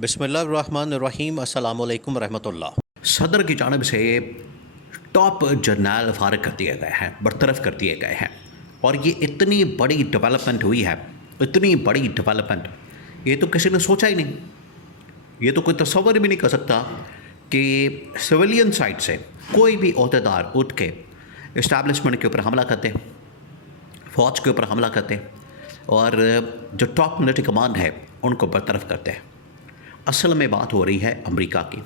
बिस्मिल्लाहिर्रहमानिर्रहीम अस्सलामु अलैकुम रहमतुल्लाह। सदर की जानिब से टॉप जर्नल फारिग कर दिए गए हैं, बरतरफ कर दिए गए हैं। और ये इतनी बड़ी डेवलपमेंट हुई है, इतनी बड़ी डेवलपमेंट, ये तो किसी ने सोचा ही नहीं। ये तो कोई तसव्वुर भी नहीं कर सकता कि सिविलियन साइड से कोई भी ओहदेदार उठ के इस्टेब्लिशमेंट के ऊपर हमला करते, फ़ौज के ऊपर हमला करते और जो टॉप मिलिट्री कमांड है उनको बरतरफ करते हैं। असल में बात हो रही है अमेरिका की।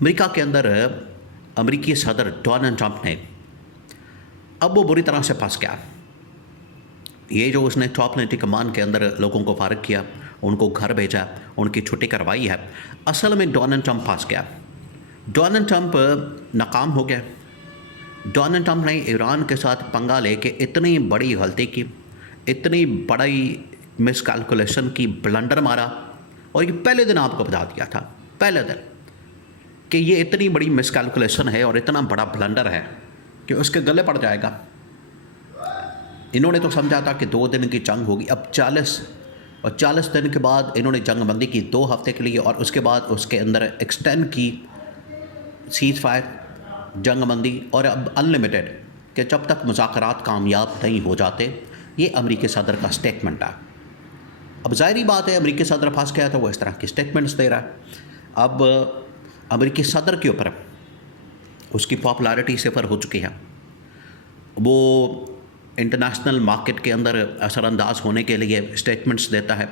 अमेरिका के अंदर अमेरिकी सदर डोनाल्ड ट्रंप ने अब वो बुरी तरह से फंस गया। ये जो उसने टॉप मिलिट्री कमांड के अंदर लोगों को फारिग किया, उनको घर भेजा, उनकी छुट्टी करवाई है, असल में डोनाल्ड ट्रंप फंस गया। डोनाल्ड ट्रंप नाकाम हो गया। डोनाल्ड ट्रंप ने ईरान के साथ पंगा लेके इतनी बड़ी गलती की, इतनी बड़ी मिसकैलकुलेशन की, ब्लंडर मारा। और ये पहले दिन आपको बता दिया था, पहले दिन, कि ये इतनी बड़ी मिसकैलकुलेशन है और इतना बड़ा ब्लंडर है कि उसके गले पड़ जाएगा। इन्होंने तो समझा था कि 2 दिन की जंग होगी। अब 40 दिन के बाद इन्होंने जंग बंदी की 2 हफ्ते के लिए, और उसके बाद उसके अंदर एक्सटेंड की सीज़ फायर, जंग बंदी, और अब अनलिमिटेड, कि जब तक मुज़ाकरात कामयाब नहीं हो जाते। ये अमेरिकी सदर का स्टेटमेंट है। अब ज़ाहिरी बात है, अमेरिकी सदर फंस गया तो वो इस तरह की स्टेटमेंट्स दे रहा है। अब अमेरिकी सदर के ऊपर उसकी पॉपुलैरिटी सिफर हो चुकी है। वो इंटरनेशनल मार्केट के अंदर असरअंदाज होने के लिए स्टेटमेंट्स देता है,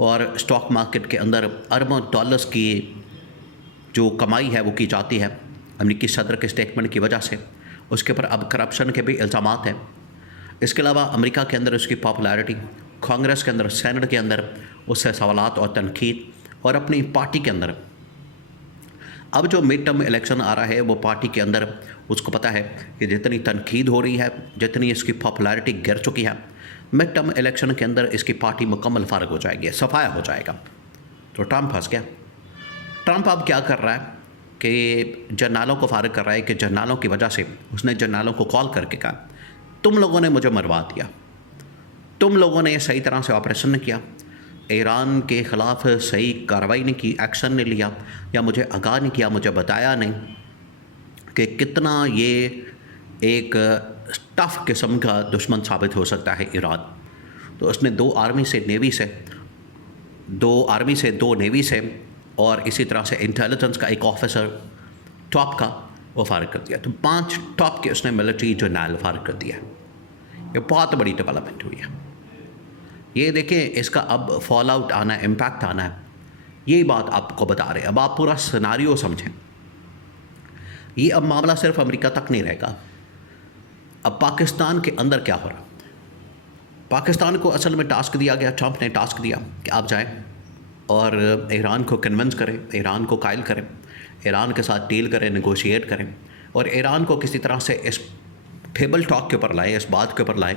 और स्टॉक मार्केट के अंदर अरबों डॉलर्स की जो कमाई है वो की जाती है अमेरिकी सदर के स्टेटमेंट की वजह से। उसके ऊपर अब करप्शन के भी इल्ज़ामात हैं। इसके अलावा अमेरिका के अंदर उसकी पॉपुलैरिटी, कांग्रेस के अंदर, सेनेट के अंदर उससे सवालात और तनकीद, और अपनी पार्टी के अंदर अब जो मिड टर्म इलेक्शन आ रहा है, वो पार्टी के अंदर उसको पता है कि जितनी तनकीद हो रही है, जितनी इसकी पॉपुलैरिटी गिर चुकी है, मिड टर्म इलेक्शन के अंदर इसकी पार्टी मुकम्मल फारग हो जाएगी, सफाया हो जाएगा। तो ट्रंप फंस गया। ट्रंप अब क्या कर रहा है कि जर्नलों को फारग कर रहा है, कि जर्नलों की वजह से उसने जर्नलों को कॉल करके कहा, तुम लोगों ने मुझे मरवा दिया, तुम लोगों ने सही तरह से ऑपरेशन नहीं किया, ईरान के ख़िलाफ़ सही कार्रवाई नहीं की, एक्शन नहीं लिया, या मुझे आगाह नहीं किया, मुझे बताया नहीं कि कितना ये एक टफ किस्म का दुश्मन साबित हो सकता है ईरान। तो उसने 2 आर्मी से, नेवी से, 2 नेवी से, और इसी तरह से इंटेलिजेंस का एक ऑफिसर टॉप का वो फारिग कर दिया। तो 5 टॉप के उसने मिलिट्री जर्नल फारिग कर दिया। ये बहुत बड़ी डेवलपमेंट हुई है। ये देखें, इसका अब फॉल आउट आना है, इम्पैक्ट आना है। यही बात आपको बता रहे हैं। अब आप पूरा सिनारियो समझें। ये अब मामला सिर्फ अमेरिका तक नहीं रहेगा। अब पाकिस्तान के अंदर क्या हो रहा है? पाकिस्तान को असल में टास्क दिया गया, ट्रंप ने टास्क दिया कि आप जाएं और ईरान को कन्विंस करें, ईरान को कायल करें, ईरान के साथ डील करें, नेगोशिएट करें, और ईरान को किसी तरह से इस टेबल टॉक के ऊपर लाएँ, इस बात के ऊपर लाएँ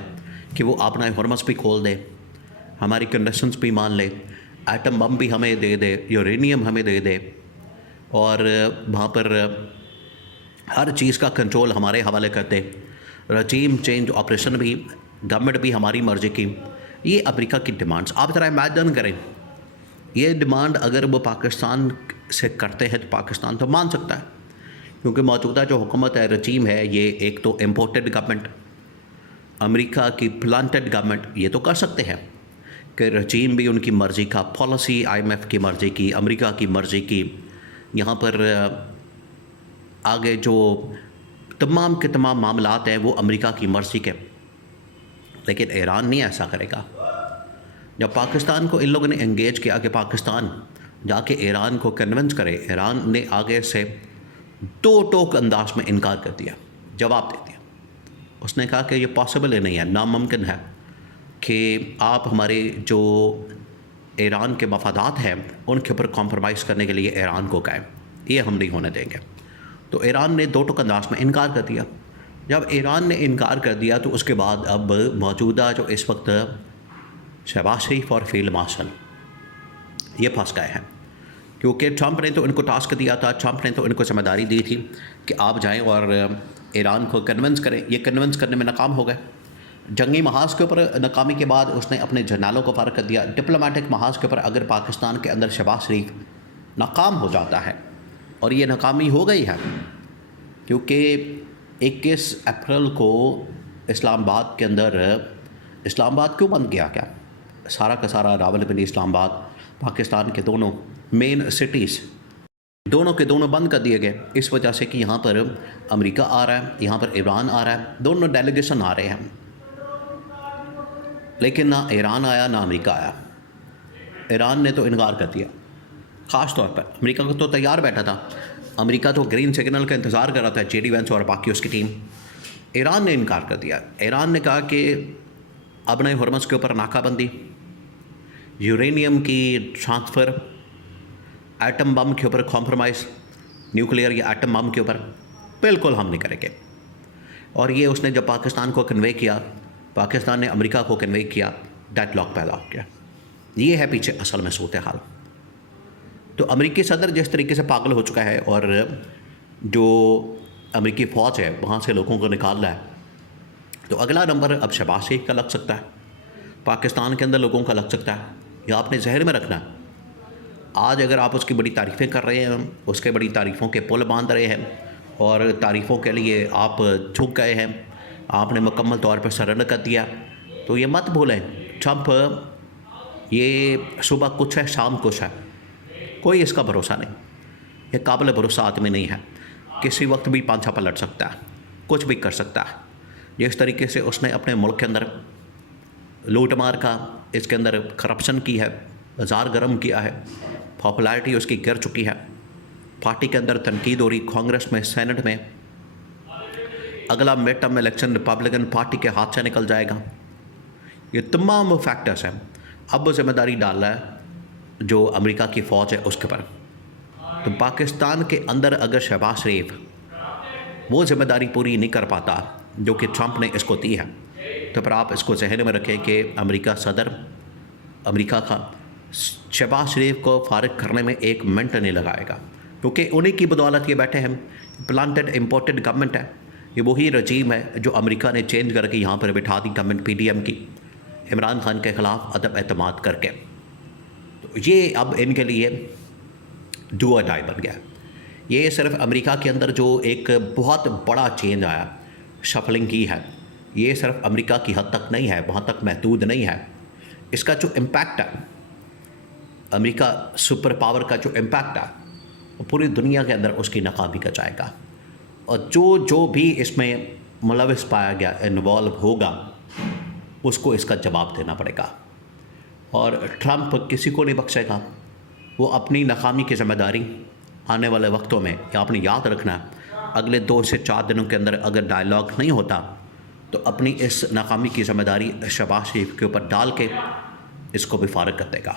कि वो अपना हॉर्मस भी खोल दे, हमारी कंडीशंस भी मान ले, एटम बम भी हमें दे दे, यूरेनियम हमें दे दे, और वहाँ पर हर चीज़ का कंट्रोल हमारे हवाले करते, रजीम चेंज ऑपरेशन भी, गवर्नमेंट भी हमारी मर्ज़ी की। ये अमेरिका की डिमांड्स आप ज़रा इमेजिन करें। ये डिमांड अगर वो पाकिस्तान से करते हैं तो पाकिस्तान तो मान सकता है, क्योंकि मौजूदा जो हुकूमत है, रजीम है, ये एक तो इम्पोर्टेड गवर्नमेंट, अमेरिका की प्लांटेड गवर्नमेंट, ये तो कर सकते हैं कि रजीम भी उनकी मर्ज़ी का, पॉलिसी IMF की मर्ज़ी की, अमेरिका की मर्ज़ी की, यहाँ पर आगे जो तमाम के तमाम मामलात हैं वो अमेरिका की मर्ज़ी के। लेकिन ईरान नहीं ऐसा करेगा। जब पाकिस्तान को इन लोगों ने एंगेज किया कि पाकिस्तान जाके ईरान को कन्विंस करे, ईरान ने आगे से 2 टोक अंदाज में इनकार कर दिया, जवाब दे दिया। उसने कहा कि ये पॉसिबल ही नहीं है, नामुमकिन है कि आप हमारे जो ईरान के मफादात हैं उनके ऊपर कॉम्प्रोमाइज़ करने के लिए ईरान को कहें, ये हम नहीं होने देंगे। तो ईरान ने 2 टोक अंदाज में इनकार कर दिया। जब ईरान ने इनकार कर दिया तो उसके बाद अब मौजूदा जो इस वक्त शहबाज शरीफ और फील्ड मार्शल ये फंस गए हैं, क्योंकि ट्रंप ने तो इनको टास्क दिया था, ट्रंप ने तो इनको जिम्मेदारी दी थी कि आप जाएं और ईरान को कन्विंस करें। ये कन्विंस करने में नाकाम हो गए। जंगी महाज के ऊपर नाकामी के बाद उसने अपने जर्नलों को फारग कर दिया। डिप्लोमेटिक महाज के ऊपर अगर पाकिस्तान के अंदर शहबाज शरीफ नाकाम हो जाता है, और ये नाकामी हो गई है क्योंकि 21 अप्रैल को इस्लामाबाद के अंदर, इस्लामाबाद क्यों बंद किया क्या, सारा का सारा रावलपिंडी इस्लामाबाद पाकिस्तान के दोनों मेन सिटीज़ दोनों के दोनों बंद कर दिए गए, इस वजह से कि यहाँ पर अमेरिका आ रहा है, यहाँ पर ईरान आ रहा है, दोनों डेलीगेशन आ रहे हैं। लेकिन ना ईरान आया ना अमेरिका आया। ईरान ने तो इनकार कर दिया, ख़ास तौर पर अमेरिका को तो तैयार बैठा था, अमेरिका तो ग्रीन सिग्नल का इंतज़ार कर रहा था, जेडी वेंस और बाकी उसकी टीम। ईरान ने इनकार कर दिया। ईरान ने कहा कि अबन हुरमुज़ के ऊपर नाकाबंदी, यूरेनियम की ट्रांसफ़र, एटम बम के ऊपर कॉम्प्रोमाइज़, न्यूक्लियर या एटम बम के ऊपर बिल्कुल हम नहीं करेंगे। और ये उसने जब पाकिस्तान को कन्वे किया, पाकिस्तान ने अमेरिका को कन्वे किया, डेडलॉक पैदा हो गया। ये है पीछे असल में सूरत हाल। तो अमेरिकी सदर जिस तरीके से पागल हो चुका है और जो अमेरिकी फ़ौज है वहाँ से लोगों को निकाल रहा है, तो अगला नंबर अब शहबाज शरीफ का लग सकता है, पाकिस्तान के अंदर लोगों का लग सकता है। या आपने जहर में रखना है। आज अगर आप उसकी बड़ी तारीफ़ें कर रहे हैं, उसके बड़ी तारीफ़ों के पुल बांध रहे हैं और तारीफ़ों के लिए आप झुक गए हैं, आपने मुकम्मल तौर पर सरेंडर कर दिया, तो ये मत भूलें ट्रंप ये सुबह कुछ है शाम कुछ है, कोई इसका भरोसा नहीं, ये काबिल भरोसा आदमी नहीं है, किसी वक्त भी पांछा पलट सकता है, कुछ भी कर सकता है। जिस तरीके से उसने अपने मुल्क के अंदर लूट मार का, इसके अंदर करप्शन की है, बाज़ार गर्म किया है, पॉपुलैरिटी उसकी गिर चुकी है, पार्टी के अंदर तनकीद हो रही, कांग्रेस में, सेनेट में, अगला mid term election Republican party के हाथ से निकल जाएगा। ये तमाम फैक्टर्स हैं। अब वो जिम्मेदारी डाल रहा है जो अमेरिका की फ़ौज है उसके ऊपर। तो पाकिस्तान के अंदर अगर शहबाज शरीफ वो जिम्मेदारी पूरी नहीं कर पाता जो कि ट्रंप ने इसको दी है, तो फिर आप इसको जहन में रखें कि अमेरिका सदर, अमेरिका का शहबाज शरीफ को फारिग करने में एक मिनट नहीं लगाएगा, क्योंकि उन्हीं की बदौलत ये बैठे हैं। प्लांटेड इम्पोर्टेड गवर्नमेंट है, ये वही रजीम है जो अमेरिका ने चेंज करके यहाँ पर बिठा दी गवर्नमेंट पीडीएम की, इमरान खान के ख़िलाफ़ अदब एतमाद करके। तो ये अब इनके लिए डू और डाई बन गया। ये सिर्फ अमेरिका के अंदर जो एक बहुत बड़ा चेंज आया, शफलिंग की है, ये सिर्फ अमेरिका की हद तक नहीं है, वहाँ तक महदूद नहीं है। इसका जो इम्पैक्ट है, अमेरिका सुपर पावर का जो इम्पैक्ट है, वो पूरी दुनिया के अंदर उसकी नाकामी का जाएगा। और जो भी इसमें मुलविस पाया गया, इन्वॉल्व होगा, उसको इसका जवाब देना पड़ेगा। और ट्रंप किसी को नहीं बख्शेगा। वो अपनी नाकामी की ज़िम्मेदारी आने वाले वक्तों में, या आपने याद रखना, अगले 2 से 4 दिनों के अंदर अगर डायलॉग नहीं होता तो अपनी इस नाकामी की ज़िम्मेदारी शहबाज शरीफ के ऊपर डाल के इसको भी फारिग कर देगा।